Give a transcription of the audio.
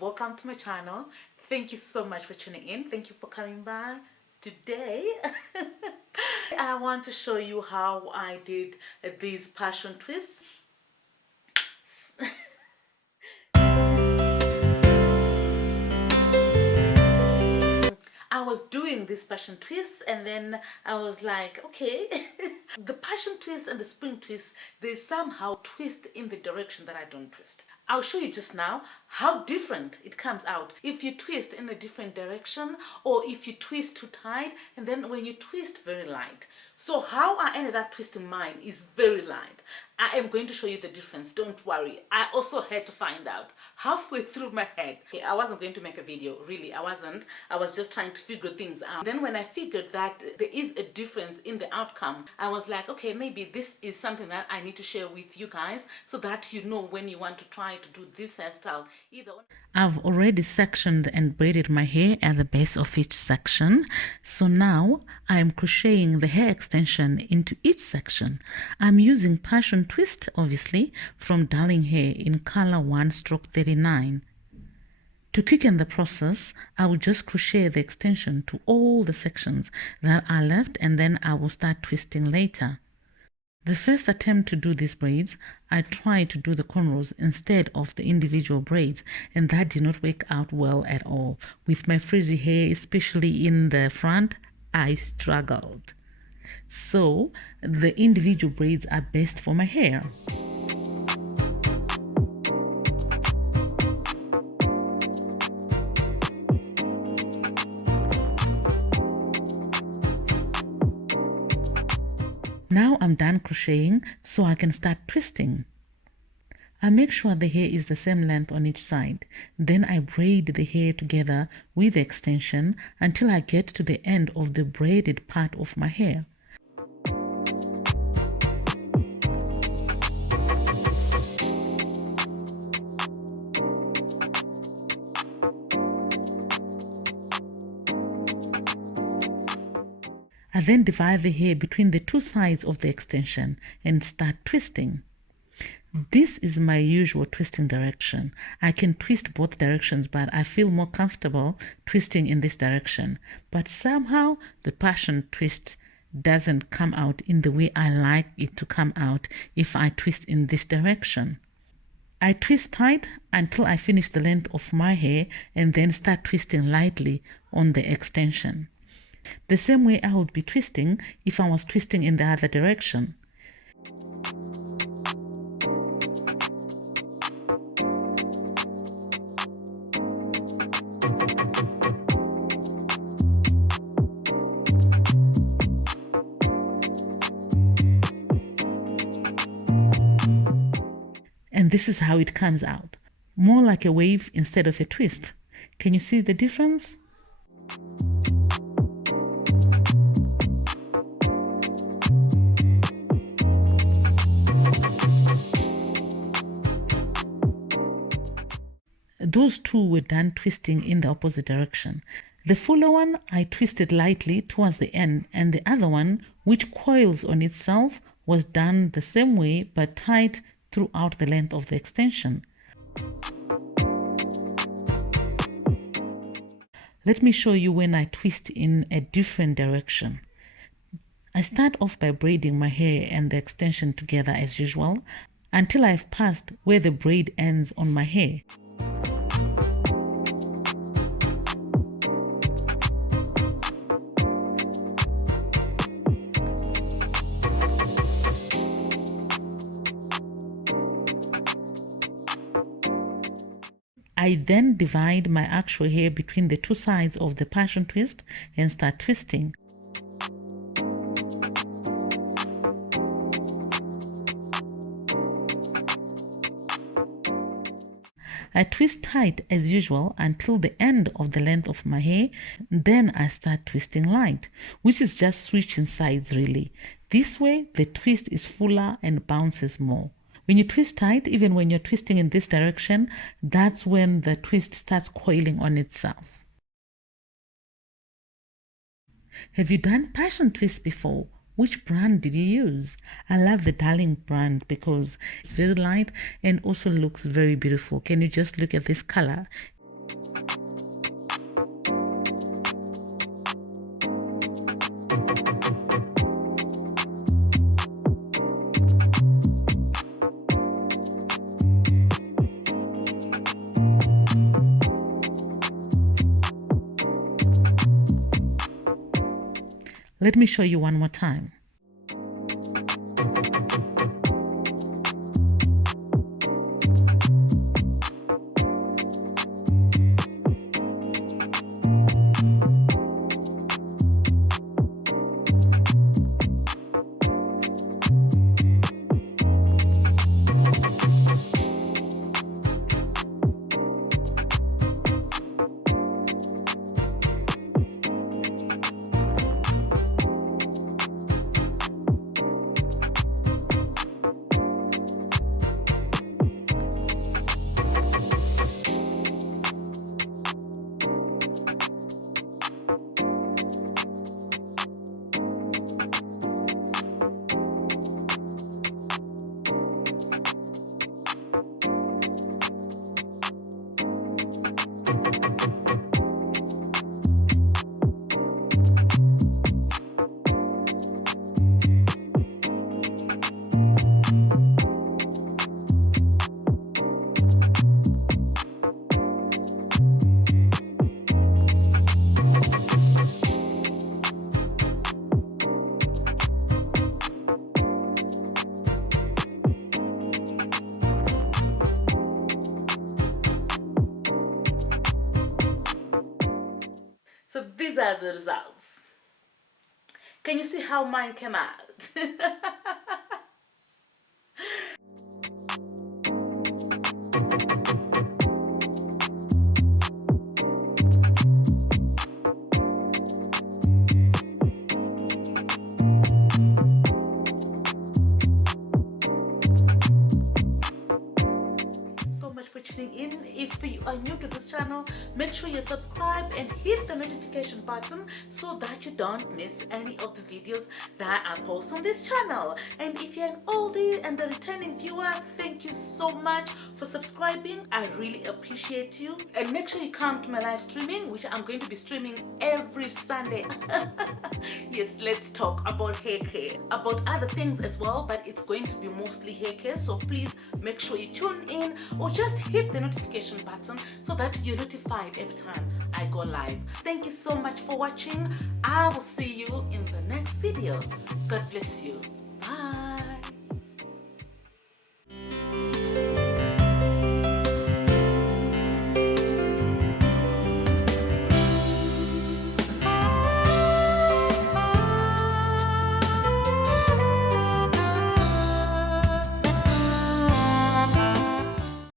welcome to my channel. Thank you so much for tuning in. Thank you for coming by. Today I want to show you how I did these passion twists. I was doing this passion twist and then I was like, okay, the passion twist and the spring twist, they somehow twist in the direction that I don't twist. I'll show you just now how different it comes out if you twist in a different direction or if you twist too tight and then when you twist very light. So how I ended up twisting mine is very light. I am going to show you the difference, don't worry. I also had to find out halfway through my head. I wasn't going to make a video, really, I wasn't. I was just trying to figure things out. Then when I figured that there is a difference in the outcome, I was like, okay, maybe this is something that I need to share with you guys so that you know when you want to try to do this hairstyle. I've already sectioned and braided my hair at the base of each section. So now I am crocheting the hair extension into each section. I'm using passion twist, obviously, from Darling Hair in color 1/39. To quicken the process, I will just crochet the extension to all the sections that are left and then I will start twisting later. The first attempt to do these braids, I tried to do the cornrows instead of the individual braids, and that did not work out well at all. With my frizzy hair, especially in the front, I struggled. So the individual braids are best for my hair. Now I'm done crocheting, so I can start twisting. I make sure the hair is the same length on each side. Then I braid the hair together with the extension until I get to the end of the braided part of my hair. I then divide the hair between the two sides of the extension and start twisting. This is my usual twisting direction. I can twist both directions, but I feel more comfortable twisting in this direction. But somehow the passion twist doesn't come out in the way I like it to come out if I twist in this direction. I twist tight until I finish the length of my hair and then start twisting lightly on the extension. The same way I would be twisting if I was twisting in the other direction. And this is how it comes out. More like a wave instead of a twist. Can you see the difference? Those two were done twisting in the opposite direction. The fuller one I twisted lightly towards the end, and the other one, which coils on itself, was done the same way but tight throughout the length of the extension. Let me show you when I twist in a different direction. I start off by braiding my hair and the extension together as usual until I've passed where the braid ends on my hair. I then divide my actual hair between the two sides of the passion twist and start twisting. I twist tight as usual until the end of the length of my hair. Then I start twisting light, which is just switching sides really. This way the twist is fuller and bounces more. When you twist tight, even when you're twisting in this direction, that's when the twist starts coiling on itself. Have you done passion twists before? Which brand did you use? I love the Darling brand because it's very light and also looks very beautiful. Can you just look at this color? Let me show you one more time. So these are the results. Can you see how mine came out? For tuning in. If you are new to this channel, make sure you subscribe and hit the notification button so that you don't miss any of the videos that I post on this channel. And if you're an oldie and a returning viewer, thank you so much for subscribing. I really appreciate you. And make sure you come to my live streaming, which I'm going to be streaming every Sunday. Yes, let's talk about hair care, about other things as well, but it's going to be mostly hair care. So please make sure you tune in, or just hit the notification button so that you're notified every time I go live. Thank you so much for watching. I will see you in the next video. God bless you. Bye.